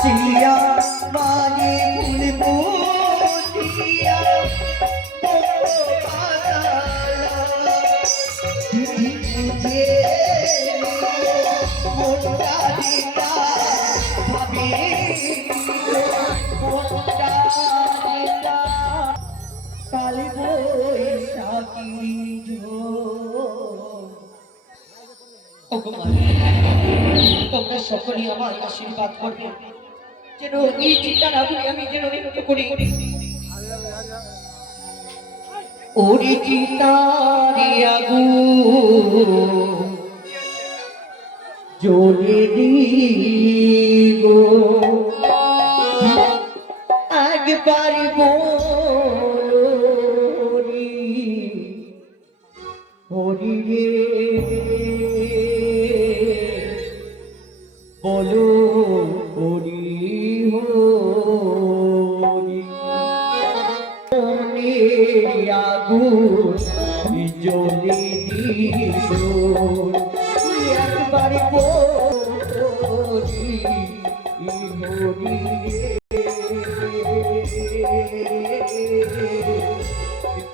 Chia মানি ফুলপুরিয়া মুঝে মোটা দিতা ভাবি মোটা দিতা কালী বৈশাখী তোমরা সকলেই আমার আশীর্বাদ করবে যেন এই চিন্তার আগুনে আমি যেন নৃত্য করি। ওরে চিতারে আগুন জ্বলে দিব একবার বলি হরি রে বলো হরি হরি মনের আগুন জ্বলে দিস একবার হরি হরি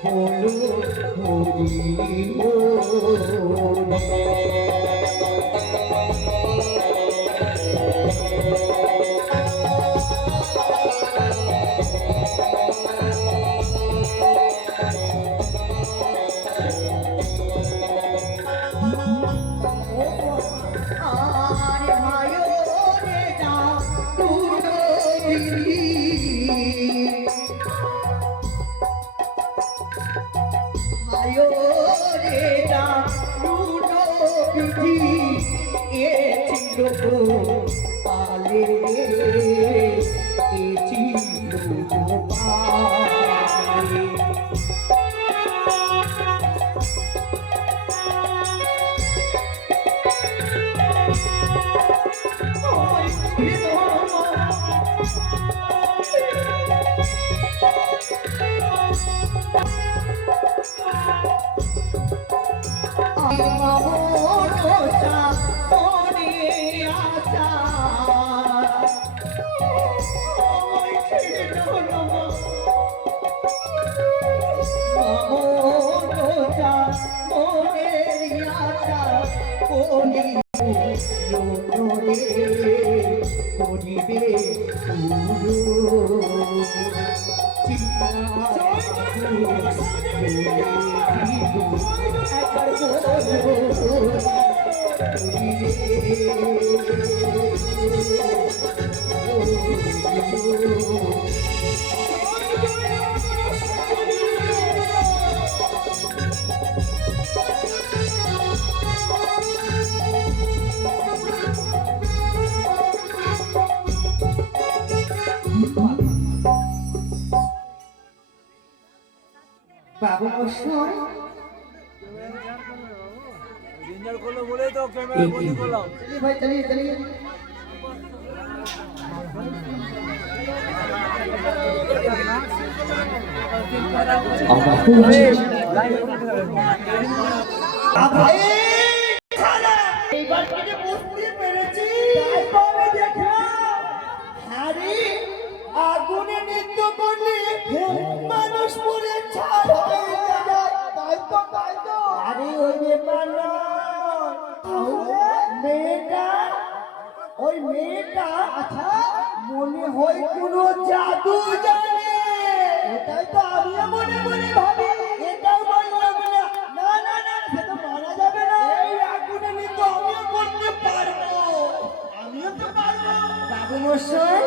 বলো হরি হরি बाबू मशहूर इंजन खोलो बोले तो कैमरा बंद खोलो। चलिए भाई चलिए चलिए भाई আগুনে নৃত্য করলে মানুষ পুড়ে ছাই হয়ে যায়। তাই তো আরে ওই ব্যাপার ওই মেয়েটা আচ্ছা মনে হয় কোনো জাদু জানে। এটাই তো আমিও মনে মনে ভাবি। এটাও বললাম না না না সেটা মানা যাবে না। এই আগুনে নৃত্য আমিও করতে পারবো। আমিও তো পারবো বাবু মশাই।